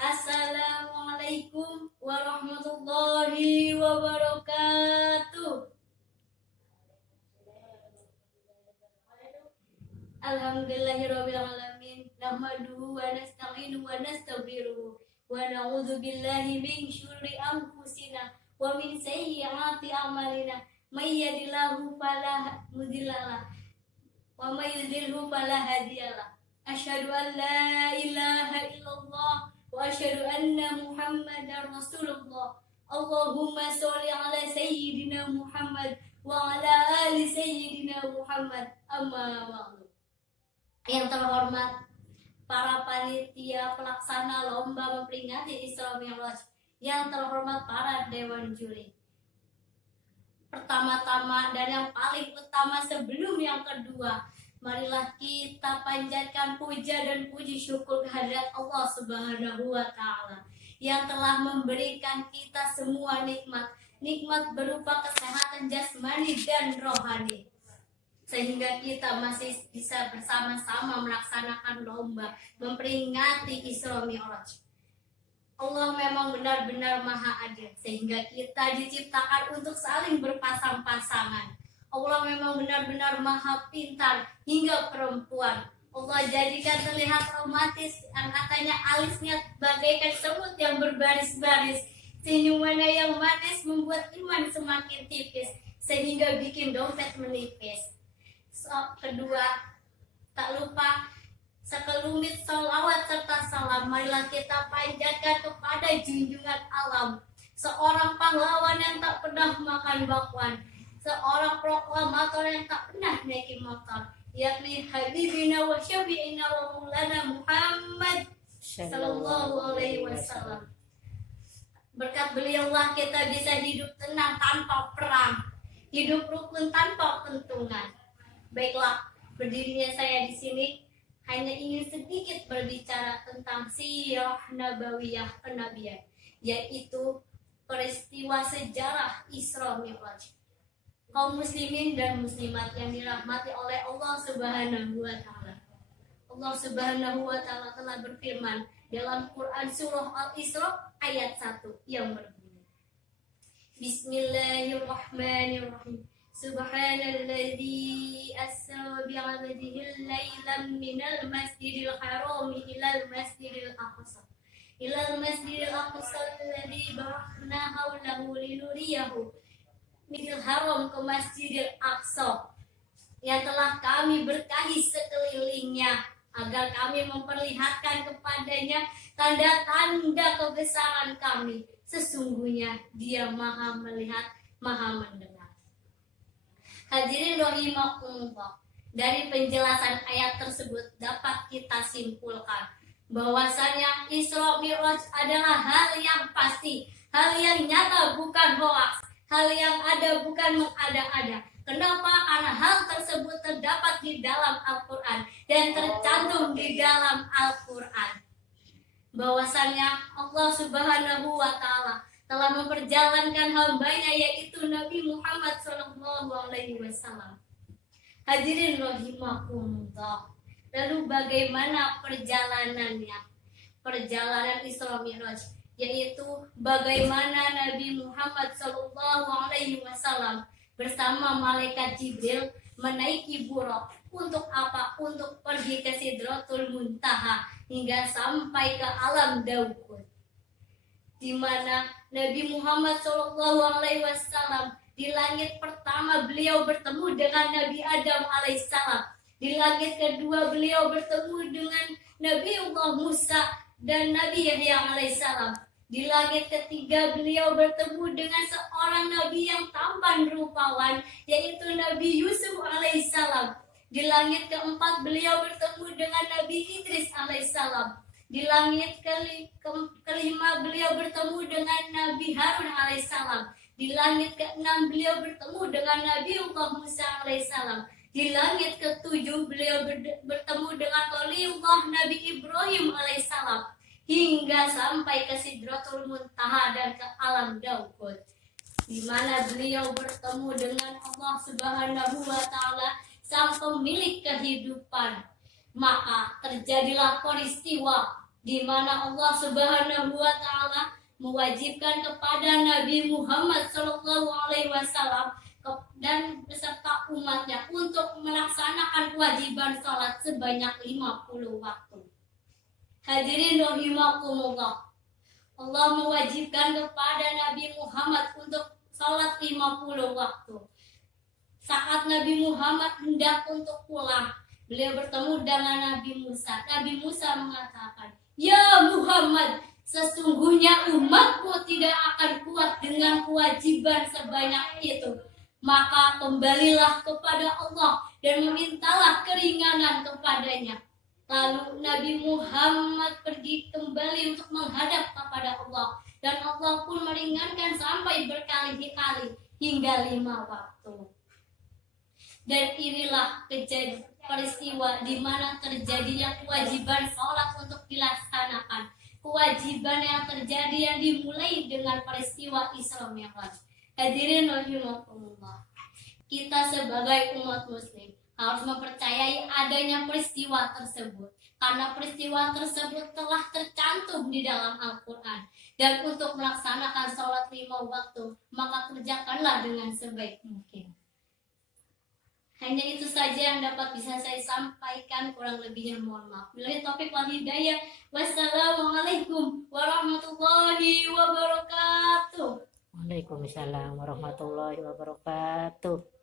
Assalamualaikum warahmatullahi wabarakatuh. Alhamdulillahirabbil alamin. Nahmaduhu wa nasta'inuhu wa nastaghfiruh wa na'udzu billahi min syururi anfusina wa min sayyiati a'malina. May yahdihillahu fala mudhillalah wa may yudhlilhu fala hadiyalah. Asyhadu an la ilaha illallah wa asyhadu anna Muhammadar Rasulullah. Allahumma sholli ala sayyidina Muhammad wa ala ali sayyidina Muhammad. Amma ba'du. Yang terhormat para panitia pelaksana lomba memperingati Isra Mi'raj, yang terhormat para dewan juri. Pertama-tama dan yang paling utama sebelum yang kedua, marilah kita panjatkan puja dan puji syukur kehadirat Allah Subhanahu wa Ta'ala yang telah memberikan kita semua nikmat berupa kesehatan jasmani dan rohani, sehingga kita masih bisa bersama-sama melaksanakan lomba memperingati Isra Mi'raj. Allah memang benar-benar maha adil, sehingga kita diciptakan untuk saling berpasang-pasangan. Allah memang benar-benar maha pintar hingga perempuan. Allah jadikan terlihat romantis, yang katanya alisnya bagaikan semut yang berbaris-baris. Senyumannya yang manis membuat iman semakin tipis, sehingga bikin dompet menipis. Kedua, tak lupa sekelumit sholawat serta salam marilah kita panjatkan kepada junjungan alam, seorang pahlawan yang tak pernah makan bakwan, seorang proklamator yang tak pernah naikin motor, yakni Habibina wa Syafi'ina wa Maulana Muhammad sallallahu alaihi wasallam. Berkat beliaulah kita bisa hidup tenang tanpa perang, hidup rukun tanpa pentungan. Baiklah, berdirinya saya di sini hanya ingin sedikit berbicara tentang sirah nabawiyah kenabian, yaitu peristiwa sejarah Isra Mi'raj. Kaum muslimin dan muslimat yang dirahmati oleh Allah Subhanahu wa Ta'ala. Allah Subhanahu wa Ta'ala telah berfirman dalam Quran surah Al-Isra ayat 1 yang berbunyi, Bismillahirrahmanirrahim. Subhanalladzi asra bi'abdihi laylan minal masjidil harami ilal masjidil aqsa. Ilal masjidil aqsa alladzi barakna haulahu linuriyahu minal haram ke Masjidil Aqsa yang telah kami berkahi sekelilingnya agar kami memperlihatkan kepadanya tanda-tanda kebesaran kami. Sesungguhnya Dia Maha melihat, Maha mendengar. Hadirin rahimakumullah, dari penjelasan ayat tersebut dapat kita simpulkan bahwasanya Isra Mi'raj adalah hal yang pasti, hal yang nyata bukan hoaks, hal yang ada bukan mengada-ada. Kenapa? Karena hal tersebut terdapat di dalam Al-Quran dan tercantum di dalam Al-Quran. Bahwasanya Allah Subhanahu wa Ta'ala telah memperjalankan hambanya, yaitu Nabi Muhammad SAW. Hadirin rahimakumullah. Lalu bagaimana perjalanannya? Perjalanan Isra Mi'raj, yaitu bagaimana Nabi Muhammad SAW bersama malaikat Jibril menaiki Buraq. Untuk apa? Untuk pergi ke Sidratul Muntaha hingga sampai ke alam Daukut, di mana Nabi Muhammad SAW di langit pertama beliau bertemu dengan Nabi Adam alaihissalam. Di langit kedua beliau bertemu dengan Nabi Allah Musa dan Nabi Yahya alaihissalam. Di langit ketiga beliau bertemu dengan seorang nabi yang tampan rupawan, yaitu Nabi Yusuf alaihissalam. Di langit keempat beliau bertemu dengan Nabi Idris alaihissalam. Di langit kelima beliau bertemu dengan Nabi Harun alaihissalam. Di langit keenam beliau bertemu dengan Nabi Allah Musa alaihissalam. Di langit ketujuh beliau bertemu dengan Khalilullah Nabi Ibrahim alaihissalam, hingga sampai ke Sidratul Muntaha dan ke alam Daukut, di mana beliau bertemu dengan Allah Subhanahu wa Ta'ala, sang pemilik kehidupan. Maka terjadilah peristiwa di mana Allah Subhanahu wa taala mewajibkan kepada Nabi Muhammad sallallahu alaihi wasallam dan beserta umatnya untuk melaksanakan kewajiban salat sebanyak 50 waktu. Hadirin rahimakumullah. Allah mewajibkan kepada Nabi Muhammad untuk salat 50 waktu. Saat Nabi Muhammad hendak untuk pulang, beliau bertemu dengan Nabi Musa. Nabi Musa mengatakan, "Ya Muhammad, sesungguhnya umatku tidak akan kuat dengan kewajiban sebanyak itu. Maka kembalilah kepada Allah dan memintalah keringanan kepadanya." Lalu Nabi Muhammad pergi kembali untuk menghadap kepada Allah, dan Allah pun meringankan sampai berkali-kali hingga 5 waktu. Dan inilah peristiwa di mana terjadinya kewajiban sholat untuk dilaksanakan. Kewajiban yang terjadi yang dimulai dengan peristiwa Isra Mi'raj. Hadirin rahimakumullah. Kita sebagai umat muslim harus mempercayai adanya peristiwa tersebut, karena peristiwa tersebut telah tercantum di dalam Al-Quran. Dan untuk melaksanakan sholat 5 waktu, maka kerjakanlah dengan sebaik mungkin. Hanya itu saja yang dapat bisa saya sampaikan, kurang lebihnya mohon maaf. Billahi taufiq wal hidayah. Wassalamualaikum warahmatullahi wabarakatuh. Waalaikumsalam warahmatullahi wabarakatuh.